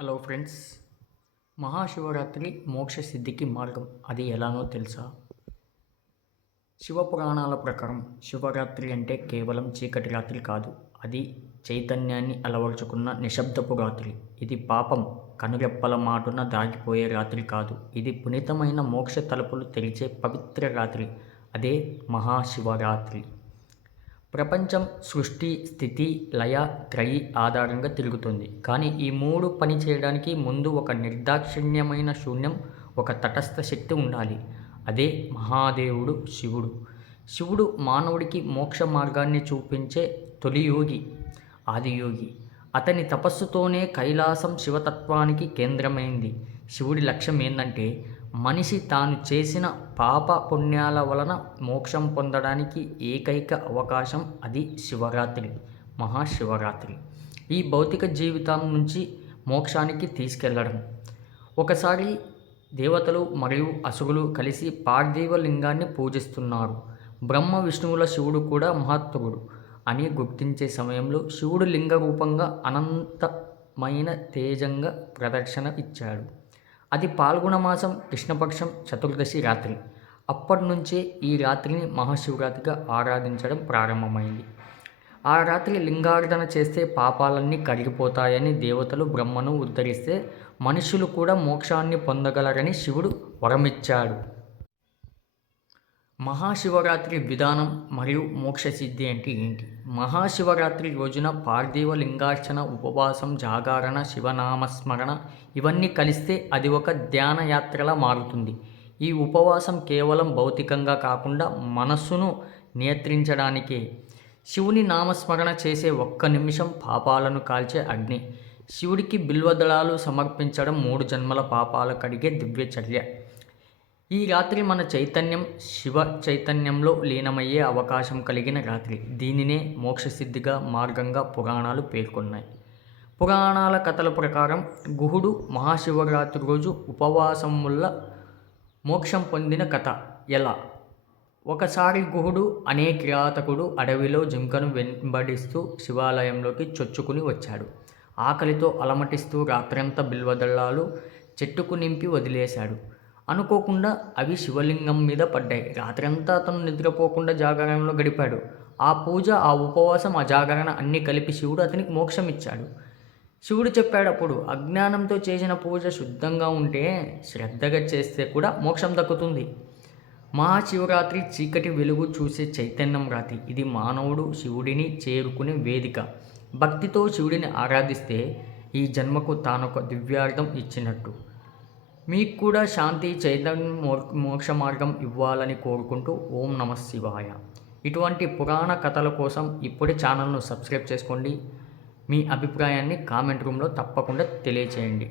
Hello friends Mahashivratri మోక్ష సిద్ధికి మార్గం అది ఎలానో తెలుసా? శివపురాణాల ప్రకారం శివరాత్రి అంటే కేవలం చీకటి రాత్రి కాదు అది చైతన్యాన్ని అలవరుచుకున్న నిశ్శబ్దపు రాత్రి. ఇది పాపం కనురెప్పల మాటున దాగిపోయే రాత్రి కాదు ఇది పునీతమైన మోక్ష తలుపులు తెరిచే పవిత్ర రాత్రి అదే మహాశివరాత్రి. ప్రపంచం సృష్టి స్థితి లయ త్రయి ఆధారంగా తిరుగుతుంది. కానీ ఈ మూడు పని చేయడానికి ముందు ఒక నిర్దాక్షిణ్యమైన శూన్యం ఒక తటస్థ శక్తి ఉండాలి. అదే మహాదేవుడు శివుడు. శివుడు మానవుడికి మోక్ష మార్గాన్ని చూపించే తొలి యోగి ఆదియోగి. అతని తపస్సుతోనే కైలాసం శివతత్వానికి కేంద్రమైంది. శివుడి లక్ష్యం ఏంటంటే మనిషి తాను చేసిన పాప పుణ్యాల వలన మోక్షం పొందడానికి ఏకైక అవకాశం అది శివరాత్రి మహాశివరాత్రి. ఈ భౌతిక జీవితం నుంచి మోక్షానికి తీసుకెళ్ళడం. ఒకసారి దేవతలు మరియు అసుగులు కలిసి పార్థివ లింగాన్ని పూజిస్తున్నారు. బ్రహ్మ విష్ణువుల శివుడు కూడా మహత్తుడు అని గుర్తించే సమయంలో శివుడు లింగ రూపంగా అనంతమైన తేజంగా ప్రదర్శన ఇచ్చాడు. అది పాల్గొన మాసం కృష్ణపక్షం చతుర్దశి రాత్రి. అప్పటి నుంచే ఈ రాత్రిని మహాశివరాత్రిగా ఆరాధించడం ప్రారంభమైంది. ఆ రాత్రి లింగార్ధన చేస్తే పాపాలన్నీ కరిగిపోతాయని దేవతలు బ్రహ్మను ఉద్ధరిస్తే మనుషులు కూడా మోక్షాన్ని పొందగలరని శివుడు వరమిచ్చాడు. మహాశివరాత్రి విధానం మరియు మోక్ష సిద్ధి అంటే ఏంటి? మహాశివరాత్రి రోజున పార్థివ లింగార్చన ఉపవాసం జాగరణ శివనామస్మరణ ఇవన్నీ కలిస్తే అది ఒక ధ్యాన యాత్రలా మారుతుంది. ఈ ఉపవాసం కేవలం భౌతికంగా కాకుండా మనస్సును నియంత్రించడానికే. శివుని నామస్మరణ చేసే ఒక్క నిమిషం పాపాలను కాల్చే అగ్ని. శివుడికి బిల్వదళాలు సమర్పించడం మూడు జన్మల పాపాలు కడిగే దివ్యచర్య. ఈ రాత్రి మన చైతన్యం శివ చైతన్యంలో లీనమయ్యే అవకాశం కలిగిన రాత్రి. దీనినే మోక్షసిద్ధిగా మార్గంగా పురాణాలు పేర్కొన్నాయి. పురాణాల కథల ప్రకారం గుహుడు మహాశివరాత్రి రోజు ఉపవాసం వల్ల మోక్షం పొందిన కథ. ఎలా? ఒకసారి గుహుడు అనే కిరాతకుడు అడవిలో జింకను వెంబడిస్తూ శివాలయంలోకి చొచ్చుకుని వచ్చాడు. ఆకలితో అలమటిస్తూ రాత్రంతా బిల్వదళ్ళాలు చెట్టుకు నింపి వదిలేశాడు. అనుకోకుండా అవి శివలింగం మీద పడ్డాయి. రాత్రంతా అతను నిద్రపోకుండా జాగరణలో గడిపాడు. ఆ పూజ ఆ ఉపవాసం ఆ జాగరణ అన్నీ కలిపి శివుడు అతనికి మోక్షం ఇచ్చాడు శివుడు చెప్పాడు అప్పుడు అజ్ఞానంతో చేసిన పూజ శుద్ధంగా ఉంటే శ్రద్ధగా చేస్తే కూడా మోక్షం దక్కుతుంది. మహాశివరాత్రి చీకటి వెలుగు చూసే చైతన్యం రాతి ఇది మానవుడు శివుడిని చేరుకునే వేదిక. భక్తితో శివుడిని ఆరాధిస్తే ఈ జన్మకు తానొక దివ్యార్థం ఇచ్చినట్టు. మీకు కూడా శాంతి చైతన్య మోక్ష మార్గం ఇవ్వాలని కోరుకుంటూ ఓం నమ శివాయ. ఇటువంటి పురాణ కథల కోసం ఇప్పుడే ఛానల్ను సబ్స్క్రైబ్ చేసుకోండి. మీ అభిప్రాయాన్ని కామెంట్ రూమ్లో తప్పకుండా తెలియచేయండి.